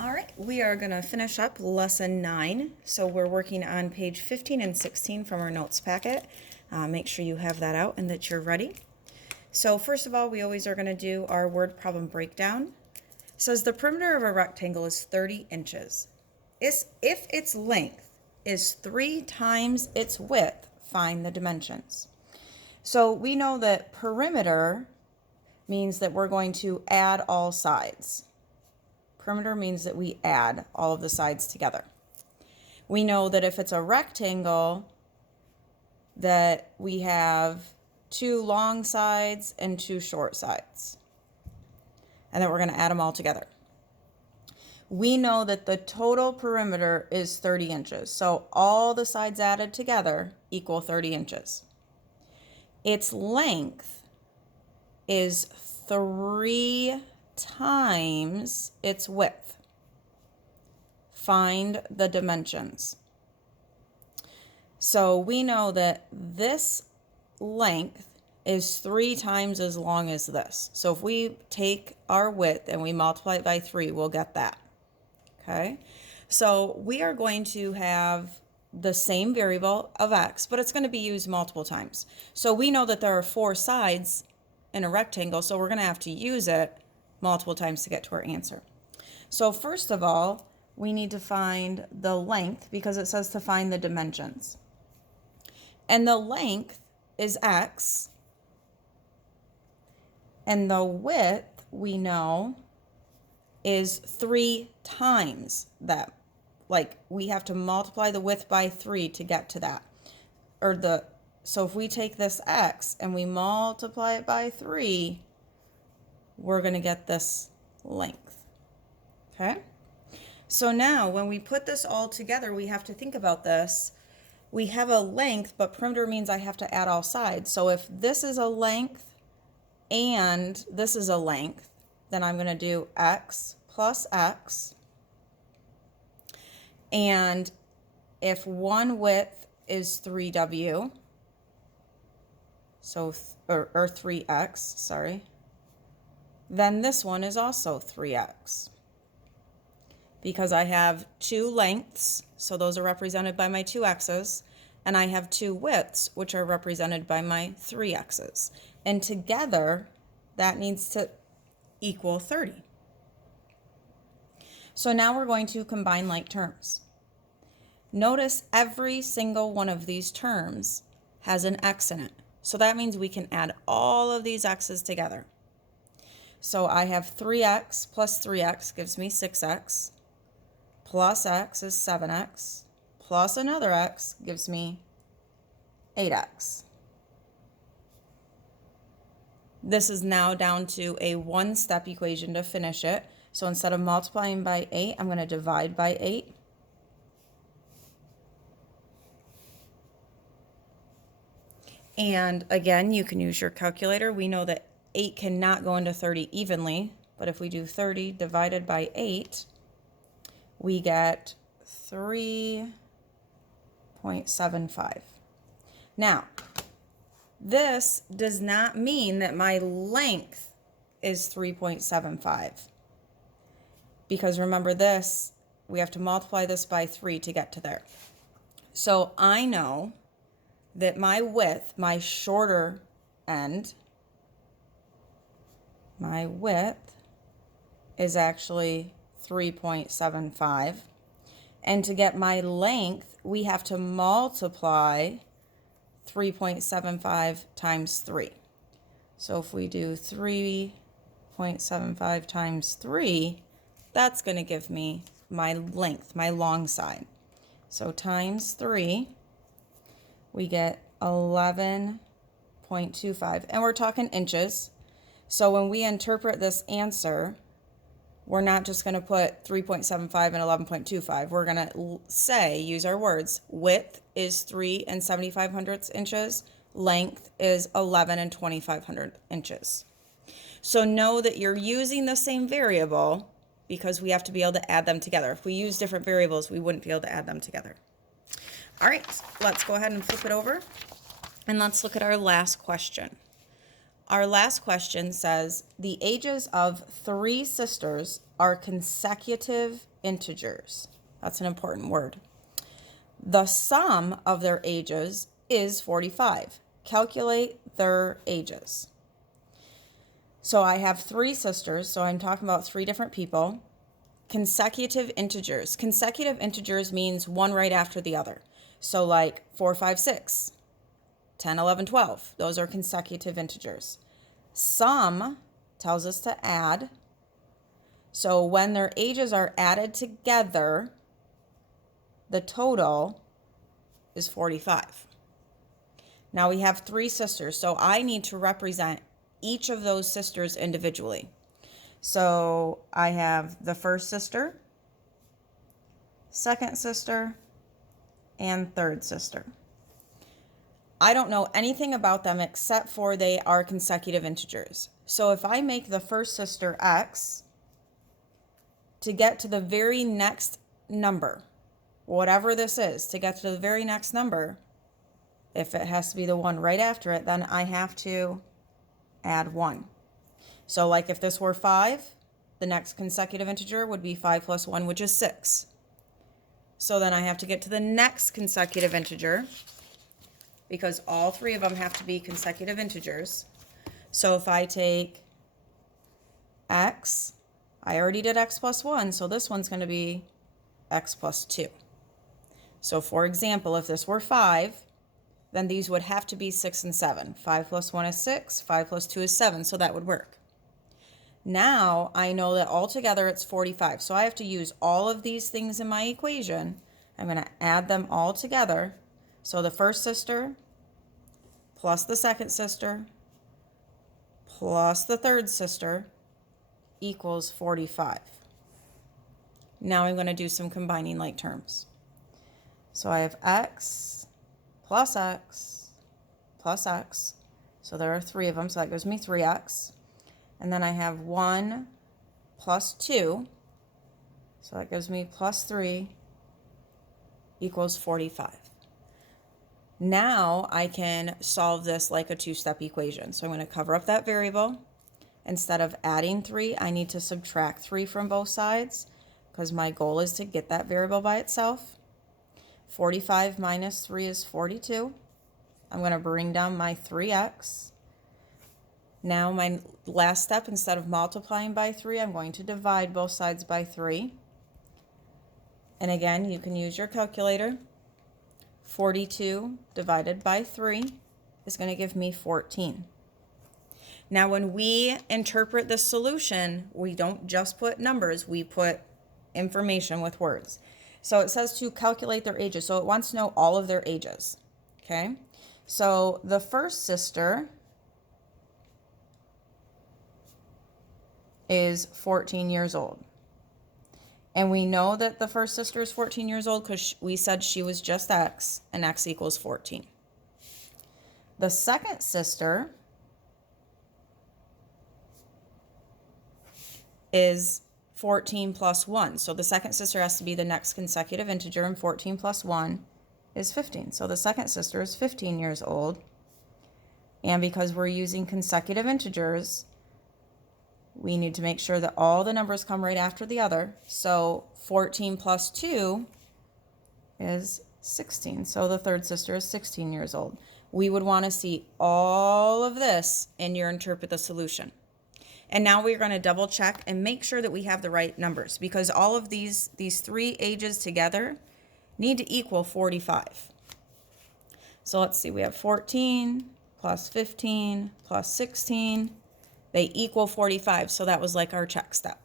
All right, we are going to finish up lesson 9. So we're working on page 15 and 16 from our notes packet. Make sure you have that out and that you're ready. So first of all, we always are going to do our word problem breakdown. It says the perimeter of a rectangle is 30 inches. If its length is 3 times its width, find the dimensions. So we know that perimeter means that we're going to add all sides. Perimeter means that we add all of the sides together. We know that if it's a rectangle, that we have 2 long sides and 2 short sides, and that we're going to add them all together. We know that the total perimeter is 30 inches, so all the sides added together equal 30 inches. Its length is 3 times its width. Find the dimensions. So we know that this length is 3 times as long as this. So if we take our width and we multiply it by 3, we'll get that. Okay? So we are going to have the same variable of x, but it's going to be used multiple times. So we know that there are 4 sides in a rectangle, so we're going to have to use it multiple times to get to our answer. So first of all, we need to find the length because it says to find the dimensions. And the length is x, and the width we know is 3 times that. Like, we have to multiply the width by 3 to get to that. So if we take this x and we multiply it by 3, we're going to get this length. Okay? So now when we put this all together, we have to think about this. We have a length, but perimeter means I have to add all sides. So if this is a length and this is a length, then I'm going to do x plus x. And if one width is 3w, so or 3x, sorry, then this one is also 3x. Because I have 2 lengths, so those are represented by my 2 x's, and I have 2 widths, which are represented by my 3 x's. And together, that needs to equal 30. So now we're going to combine like terms. Notice every single one of these terms has an x in it. So that means we can add all of these x's together. So I have 3x plus 3x gives me 6x, plus x is 7x, plus another x gives me 8x. This is now down to a one-step equation to finish it. So instead of multiplying by 8, I'm going to divide by 8. And again, you can use your calculator. We know that 8 cannot go into 30 evenly, but if we do 30 divided by 8, we get 3.75. Now, this does not mean that my length is 3.75. Because remember this, we have to multiply this by 3 to get to there. So I know that my width, my shorter end, my width is actually 3.75. And to get my length, we have to multiply 3.75 times 3. So if we do 3.75 times 3, that's going to give me my length, my long side. So times 3, we get 11.25. And we're talking inches. So when we interpret this answer, we're not just going to put 3.75 and 11.25. We're going to say, use our words, width is 3 7/75 inches, length is 11 2/25 inches. So know that you're using the same variable because we have to be able to add them together. If we use different variables, we wouldn't be able to add them together. All right, let's go ahead and flip it over, and let's look at our last question. our last question says, the ages of 3 sisters are consecutive integers. That's an important word. The sum of their ages is 45. Calculate their ages. So I have 3 sisters, so I'm talking about 3 different people. Consecutive integers. Consecutive integers means one right after the other. So like 4, 5, 6, 10, 11, 12. Those are consecutive integers. Sum tells us to add. So when their ages are added together, the total is 45. Now we have 3 sisters, so I need to represent each of those sisters individually. So I have the first sister, second sister, and third sister. I don't know anything about them except for they are consecutive integers. So if I make the first sister X, to get to the very next number, whatever this is, to get to the very next number, if it has to be the one right after it, then I have to add 1. So like if this were 5, the next consecutive integer would be 5 plus 1, which is 6. So then I have to get to the next consecutive integer, because all 3 of them have to be consecutive integers. So if I take x, I already did x plus 1, so this one's going to be x plus 2. So for example, if this were 5, then these would have to be 6 and 7. 5 plus 1 is 6, 5 plus 2 is 7, so that would work. Now I know that altogether it's 45, so I have to use all of these things in my equation. I'm going to add them all together. So the first sister plus the second sister plus the third sister equals 45. Now I'm going to do some combining like terms. So I have x plus x plus x. So there are 3 of them, so that gives me 3x. And then I have 1 plus 2, so that gives me plus 3 equals 45. Now I can solve this like a 2-step equation. So I'm going to cover up that variable. Instead of adding 3, I need to subtract 3 from both sides, because my goal is to get that variable by itself. 45 minus 3 is 42. I'm going to bring down my 3x. Now my last step, instead of multiplying by 3, I'm going to divide both sides by 3. And again, you can use your calculator. 42 divided by 3 is going to give me 14. Now when we interpret the solution, we don't just put numbers, we put information with words. So it says to calculate their ages. So it wants to know all of their ages. Okay? So the first sister is 14 years old. And we know that the first sister is 14 years old because we said she was just x, and x equals 14. The second sister is 14 plus 1. So the second sister has to be the next consecutive integer, and 14 plus 1 is 15. So the second sister is 15 years old. And because we're using consecutive integers, we need to make sure that all the numbers come right after the other. So 14 plus 2 is 16. So the third sister is 16 years old. We would want to see all of this in your interpret the solution. And now we're going to double check and make sure that we have the right numbers, because all of these 3 ages together need to equal 45. So let's see, we have 14 plus 15 plus 16. They equal 45, so that was like our check step.